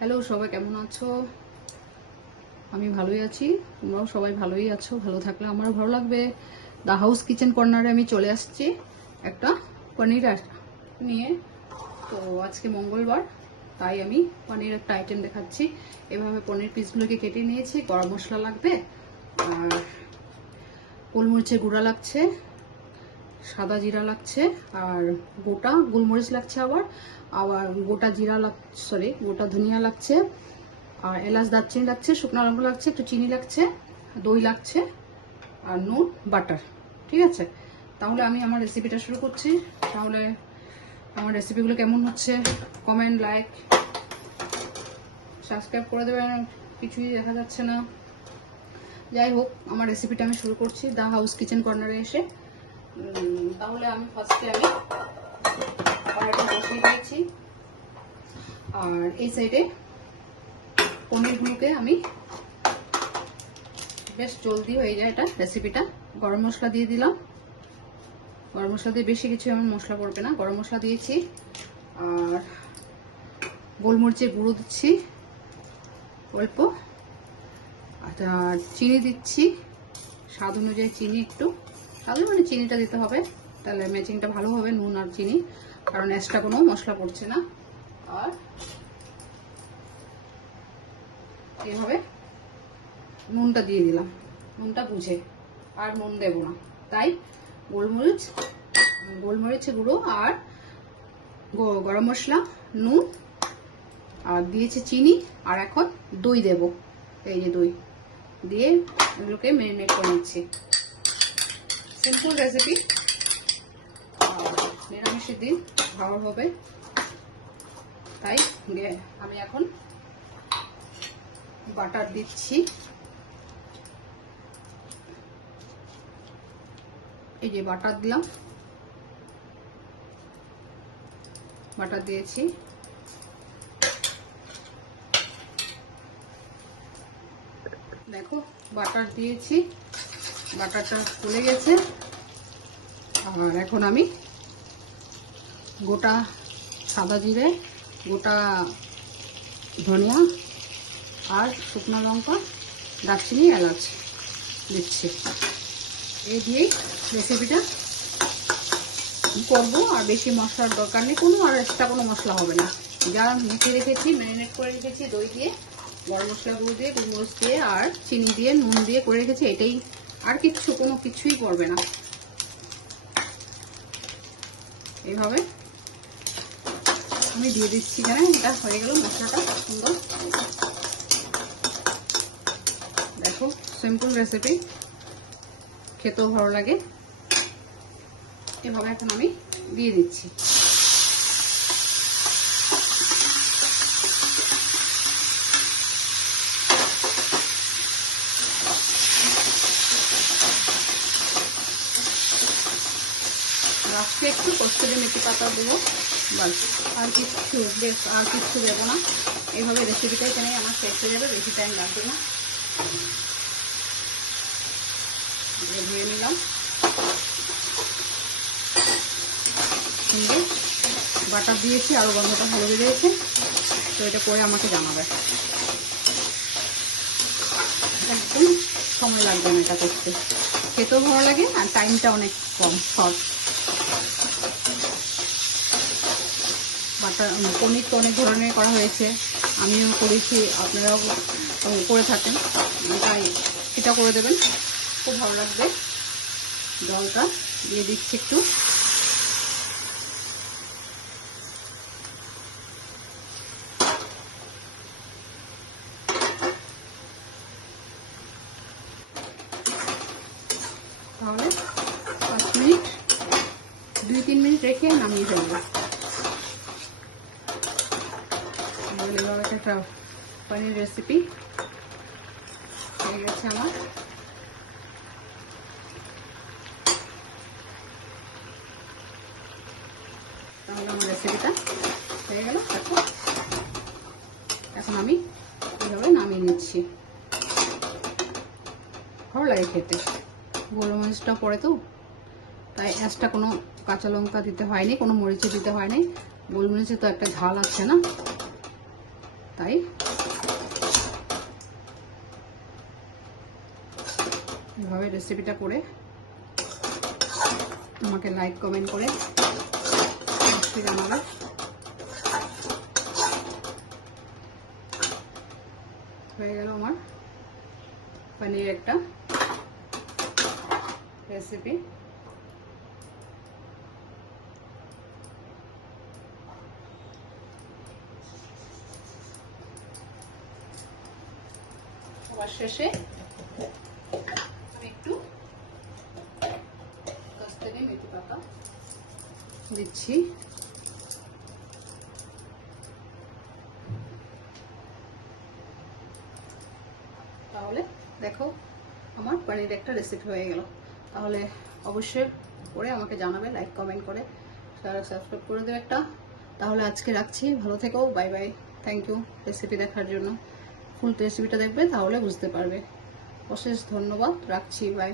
Hello, সবাই কেমন আছো? আমি ভালোই আছি, তোমরাও সবাই ভালোই আছো। ভালো থাকলে আমারও ভালো লাগবে। দ্য হাউস কিচেন কর্নারে আমি চলে আসছি একটা পনির নিয়ে। তো আজকে মঙ্গলবার, তাই আমি পনির একটা আইটেম দেখাচ্ছি। এভাবে পনির পিসগুলোকে কেটে নিয়েছি। গরম মশলা লাগবে, আর গোলমরিচের গুঁড়া লাগছে, সাদা জিরা লাগছে, আর গোটা গোলমরিচ লাগছে, আবার আবার গোটা জিরা গোটা ধনিয়া লাগছে, আর এলাচ দারচিনি লাগছে, শুকনো লঙ্কা লাগছে, একটু চিনি লাগছে, দই লাগছে, আর নুন, বাটার। ঠিক আছে, তাহলে আমি আমার রেসিপিটা শুরু করছি। তাহলে আমার রেসিপিগুলো কেমন হচ্ছে কমেন্ট, লাইক, সাবস্ক্রাইব করে দেবেন। কিছুই দেখা যাচ্ছে না। যাই হোক, আমার রেসিপিটা আমি শুরু করছি দ্য হাউস কিচেন কর্নারে এসে। তাহলে আমি ফার্স্টে কড়াইটা বসিয়ে দিয়েছি, আর এই সাইডে পনিরগুলোকে আমি বেশ জলদি হয়ে যায় এটা রেসিপিটা। গরম মশলা দিয়ে দিলাম। গরম মশলা দিয়ে বেশি কিছু এমন মশলা পড়বে না। গরম মশলা দিয়েছি, আর গোলমরিচের গুঁড়ো দিচ্ছি অল্প, আর চিনি দিচ্ছি স্বাদ অনুযায়ী। চিনি একটু স্বাদ মানে চিনিটা দিতে হবে, তাহলে ম্যাচিংটা ভালো হবে, নুন আর চিনি, কারণ এক্সট্রা কোনো মশলা পড়ছে না। আর এইভাবে নুনটা দিয়ে দিলাম, নুনটা বুঝে, আর নুন দেব না। তাই গোলমরিচের গুঁড়ো আর গরম মশলা, নুন, আর দিয়েছি চিনি, আর এখন দই দেব। এই যে দই দিয়ে এগুলোকে ম্যারিনেট করে নিচ্ছি। সিম্পল রেসিপি, নিরামিষের দিন খাওয়া হবে, তাই আমি এখন বাটার দিচ্ছি। এই যে বাটার দিলাম, বাটার দিয়েছি। দেখো, বাটার দিয়েছি, বাটারটা ফুলে গেছে। আর এখন আমি গোটা সাদা জিরে, গোটা ধনিয়া, আর শুকনো লঙ্কা, দারচিনি, এলাচ দিচ্ছি। এই দিয়েই রেসিপিটা করবো, আর বেশি মশলার দরকার নেই কোনো, আর এক্সট্রা কোনো মশলা হবে না। যা মেখে রেখেছি, ম্যারিনেট করে রেখেছি দই দিয়ে, গরম মশলা গুঁড়ো দিয়ে, গোলমরিচ দিয়ে, আর চিনি দিয়ে, নুন দিয়ে করে রেখেছি, এটাই। আর কোনো কিছুই পড়বে না। এইভাবে আমি দিয়ে দিচ্ছি। এখানে এটা হয়ে গেল মশলাটা সুন্দর। দেখো, সিম্পল রেসিপি, খেতেও ভালো লাগে। এভাবে এখন আমি দিয়ে দিচ্ছি। লাস্টে একটু কষ্টে মেথি পাতা দেবো, বাস। আর কিচ্ছু দেবো না। এইভাবে রেসিপিটা এখানে আমার শেষ হয়ে যাবে, বেশি টাইম লাগবে না। ধুয়ে নিলাম সুন্দর। বাটার দিয়েছি, আরও গন্ধটা ভালো বেরিয়েছে। তো এটা করে আমাকে জানাবে। একদম সময় লাগবে না এটা করতে, খেতেও ভালো লাগে, আর টাইমটা অনেক কম, শর্ট। বাটার পনির তো অনেক ধরনের করা হয়েছে, আমিও করেছি, আপনারাও করে থাকেন, তাই এটা করে দেবেন, খুব ভালো লাগবে। জলটা দিয়ে দিচ্ছি একটু। তাহলে 5 মিনিট, 2-3 মিনিট রেখে নামিয়ে ফেলবো। একটা পনির রেসিপি হয়ে গেছে আমার। তাহলে আমার রেসিপিটা হয়ে গেল। এখন আমি এইভাবে নামিয়ে নিচ্ছি। ভালো লাগে খেতে, গোলমরিচটা পরে তো, তাই এক্সট্রা কোনো কাঁচা লঙ্কা দিতে হয়নি, কোনো মরিচে দিতে হয়নি। গোলমরিচে তো একটা ঝাল আছে না, তাই এভাবে রেসিপিটা করে আমাকে লাইক কমেন্ট করে জানাবে। হয়ে গেল আমার পনির একটা রেসিপি। সবার শেষে আমি একটু কস্তুরি মেথি পাতা দিচ্ছি। তাহলে দেখো আমার পনির একটা রেসিপি হয়ে গেল। তাহলে অবশ্যই করে আমাকে জানাবে, লাইক কমেন্ট করে সাবস্ক্রাইব করে দেবে একটা। তাহলে আজকে রাখছি, ভালো থেকো, bye bye. Thank you recipe দেখার জন্য। ফুল রেসিপিটা দেখবে তাহলে বুঝতে পারবে। অশেষ ধন্যবাদ, রাখছি, বাই।